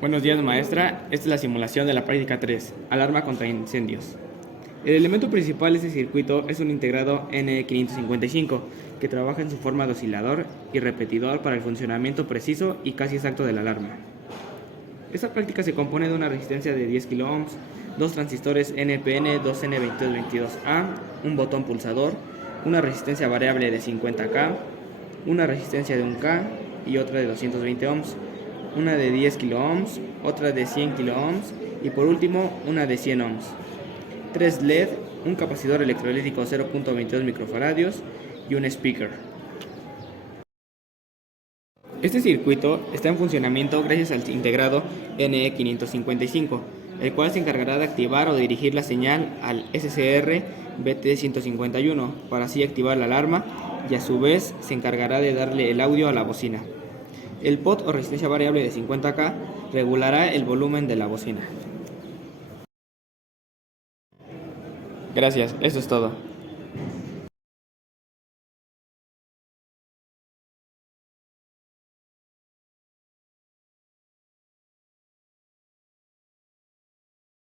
Buenos días, maestra. Esta es la simulación de la práctica 3, alarma contra incendios. El elemento principal de este circuito es un integrado N555 que trabaja en su forma de oscilador y repetidor para el funcionamiento preciso y casi exacto de la alarma. Esta práctica se compone de una resistencia de 10 kΩ, dos transistores NPN 2N2222A, un botón pulsador, una resistencia variable de 50K, una resistencia de 1K y otra de 220 ohms, una de 10 kΩ, otra de 100 kΩ y por último una de 100 ohms. 3 LED, un capacitor electrolítico 0.22 microfaradios y un speaker. Este circuito está en funcionamiento gracias al integrado NE555, el cual se encargará de activar o dirigir la señal al SCR BT151 para así activar la alarma y a su vez se encargará de darle el audio a la bocina. El pot o resistencia variable de 50K regulará el volumen de la bocina. Gracias, eso es todo.